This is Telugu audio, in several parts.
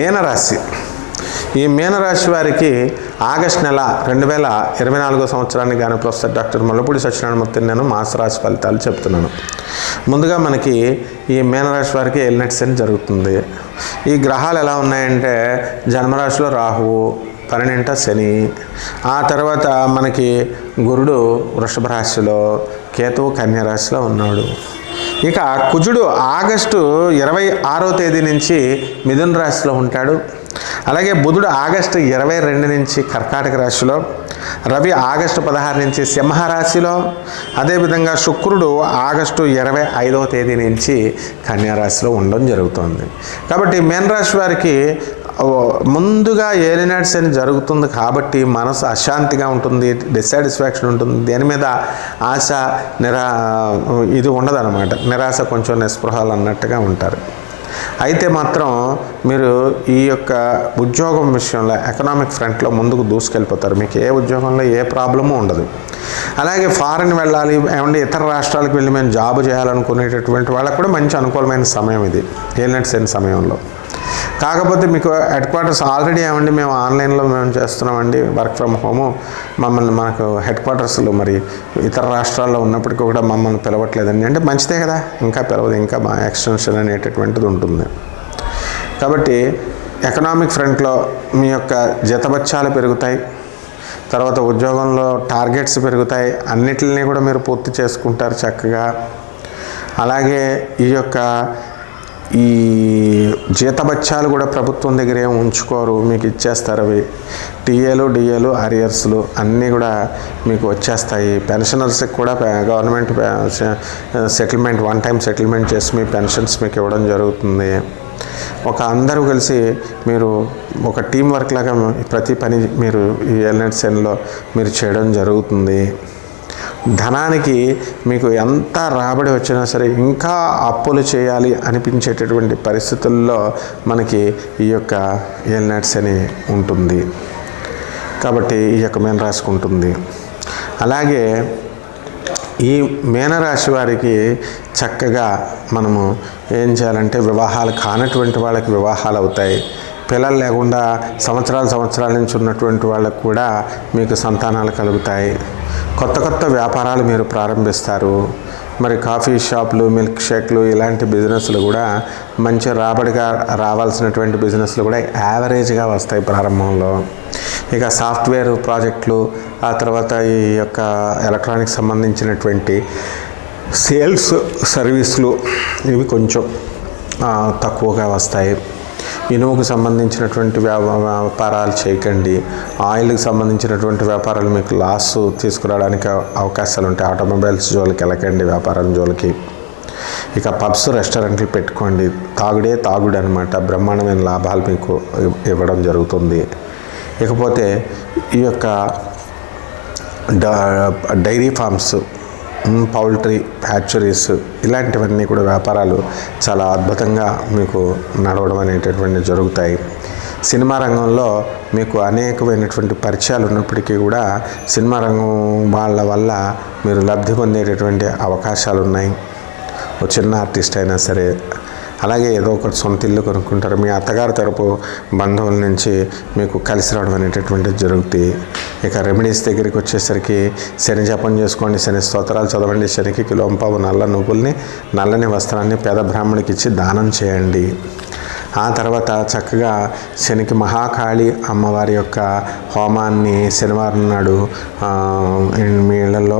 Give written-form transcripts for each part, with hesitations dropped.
మీనరాశి. ఈ మీనరాశి వారికి ఆగస్టు నెల 2024 సంవత్సరానికి గాను ప్రొఫెసర్ డాక్టర్ ముల్లపూడి సత్యనారాయణమూర్తి నేను మాస రాశి ఫలితాలు చెప్తున్నాను. ముందుగా మనకి ఈ మీనరాశి వారికి ఏలినాటి శని జరుగుతుంది. ఈ గ్రహాలు ఎలా ఉన్నాయంటే జన్మరాశిలో రాహువు, 12 శని, ఆ తర్వాత మనకి గురుడు వృషభ రాశిలో, కేతువు కన్యా రాశిలో ఉన్నాడు. ఇక కుజుడు ఆగస్టు 26వ తేదీ నుంచి మిథున రాశిలో ఉంటాడు. అలాగే బుధుడు ఆగస్టు 22 నుంచి కర్కాటక రాశిలో, రవి ఆగస్టు 16 నుంచి సింహరాశిలో, అదేవిధంగా శుక్రుడు ఆగస్టు 25వ తేదీ నుంచి కన్యా రాశిలో ఉండడం జరుగుతుంది. కాబట్టి మీనరాశి వారికి ముందుగా ఏలినాటి శని జరుగుతుంది కాబట్టి మనసు అశాంతిగా ఉంటుంది, డిస్సాటిస్ఫాక్షన్ ఉంటుంది, దేని మీద ఆశ ఇది ఉండదన్నమాట. నిరాశ, కొంచెం నిస్పృహాలు అన్నట్టుగా ఉంటారు. అయితే మాత్రం మీరు ఈ యొక్క ఉద్యోగం విషయంలో ఎకనామిక్ ఫ్రంట్లో ముందుకు దూసుకెళ్ళిపోతారు. మీకు ఏ ఉద్యోగంలో ఏ ప్రాబ్లము ఉండదు. అలాగే ఫారెన్ వెళ్ళాలి, ఏమంటే ఇతర రాష్ట్రాలకు వెళ్ళి మేము జాబ్ చేయాలనుకునేటటువంటి వాళ్ళకు కూడా మంచి అనుకూలమైన సమయం ఇది ఏలినాటి శని సమయంలో. కాకపోతే మీకు హెడ్ క్వార్టర్స్ ఆల్రెడీ ఏమండి మేము ఆన్లైన్లో మేము చేస్తున్నామండి, వర్క్ ఫ్రమ్ హోము, మనకు హెడ్ క్వార్టర్స్లో మరి ఇతర రాష్ట్రాల్లో ఉన్నప్పటికీ కూడా మమ్మల్ని పిలవట్లేదండి అంటే మంచిదే కదా, ఇంకా పిలవదు, ఇంకా మా ఎక్స్టెన్షన్ అనేటటువంటిది ఉంటుంది. కాబట్టి ఎకనామిక్ ఫ్రంట్లో మీ యొక్క జీతభత్యాలు పెరుగుతాయి, తర్వాత ఉద్యోగంలో టార్గెట్స్ పెరుగుతాయి, అన్నిటిని కూడా మీరు పూర్తి చేసుకుంటారు చక్కగా. అలాగే ఈ జీతభత్యాలు కూడా ప్రభుత్వం దగ్గర ఏమి ఉంచుకోరు, మీకు ఇచ్చేస్తారు. అవి టీఏలు, డిఏలు, అరియర్స్లు అన్నీ కూడా మీకు వచ్చేస్తాయి. పెన్షనర్స్కి కూడా government settlement, one time settlement చేసి మీ పెన్షన్స్ మీకు ఇవ్వడం జరుగుతుంది. అందరూ కలిసి మీరు ఒక టీం వర్క్ లాగా ప్రతి పని మీరు ఈ ఏలినాటి శనిలో మీరు చేయడం జరుగుతుంది. ధనానికి మీకు ఎంత రాబడి వచ్చినా సరే ఇంకా అప్పులు చేయాలి అనిపించేటటువంటి పరిస్థితుల్లో మనకి ఈ యొక్క ఏలినాటి శని ఉంటుంది. కాబట్టి ఈ యొక్క మీనరాశికి ఉంటుంది. అలాగే ఈ మీనరాశి వారికి చక్కగా మనము ఏం చేయాలంటే వివాహాలు కానటువంటి వాళ్ళకి వివాహాలు అవుతాయి. పిల్లలు లేకుండా సంవత్సరాల నుంచి ఉన్నటువంటి వాళ్ళకు కూడా మీకు సంతానాలు కలుగుతాయి. కొత్త వ్యాపారాలు మీరు ప్రారంభిస్తారు. మరి కాఫీ షాపులు, మిల్క్ షేక్లు ఇలాంటి బిజినెస్లు కూడా మంచి రాబడిగా రావాల్సినటువంటి బిజినెస్లు కూడా యావరేజ్గా వస్తాయి ప్రారంభంలో. ఇక సాఫ్ట్వేర్ ప్రాజెక్టులు, ఆ తర్వాత ఈ యొక్క ఎలక్ట్రానిక్స్ సంబంధించినటువంటి సేల్స్ సర్వీసులు ఇవి కొంచెం తక్కువగా వస్తాయి. ఇనుముకు సంబంధించినటువంటి వ్యాపారాలు చేయకండి. ఆయిల్కి సంబంధించినటువంటి వ్యాపారాలు మీకు లాస్ తీసుకురావడానికి అవకాశాలు ఉంటాయి. ఆటోమొబైల్స్ జోలికి వెళ్ళకండి, వ్యాపారం జోలికి. ఇక పబ్స్, రెస్టారెంట్లు పెట్టుకోండి. తాగుడు అనమాట, బ్రహ్మాండమైన లాభాలు మీకు ఇవ్వడం జరుగుతుంది. ఇకపోతే ఈ యొక్క డైరీ ఫార్మ్స్, పౌల్ట్రీ హ్యాచరీస్ ఇలాంటివన్నీ కూడా వ్యాపారాలు చాలా అద్భుతంగా మీకు నడవడం అనేటటువంటి జరుగుతాయి. సినిమా రంగంలో మీకు అనేకమైనటువంటి పరిచయాలు ఉన్నప్పటికీ కూడా సినిమా రంగం వాళ్ళ వల్ల మీరు లబ్ధి పొందేటటువంటి అవకాశాలు ఉన్నాయి. ఒక చిన్న ఆర్టిస్ట్ అయినా సరే. అలాగే ఏదో ఒక సొంత ఇల్లు కొనుక్కుంటారు. మీ అత్తగారి తరపు బంధువుల నుంచి మీకు కలిసి రావడం అనేటటువంటిది జరుగుతాయి. ఇక రెమెడీస్ దగ్గరికి వచ్చేసరికి శని జపం చేసుకోండి, శని స్తోత్రాలు చదవండి, శనికి కిలోంపావు నల్ల నువ్వుల్ని, నల్లని వస్త్రాన్ని పేద బ్రాహ్మణికి ఇచ్చి దానం చేయండి. ఆ తర్వాత చక్కగా శనికి మహాకాళి అమ్మవారి యొక్క హోమాన్ని శనివారం నాడు మీ ఇళ్లలో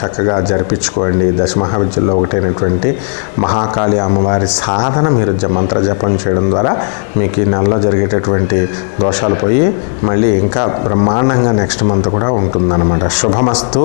చక్కగా జరిపించుకోండి. దశమహావిద్యల్లో ఒకటైనటువంటి మహాకాళి అమ్మవారి సాధన మీరు మంత్ర జపం చేయడం ద్వారా మీకు ఈ నెలలో జరిగేటటువంటి దోషాలు పోయి మళ్ళీ ఇంకా బ్రహ్మాండంగా నెక్స్ట్ మంత్ కూడా ఉంటుందన్నమాట. శుభమస్తు.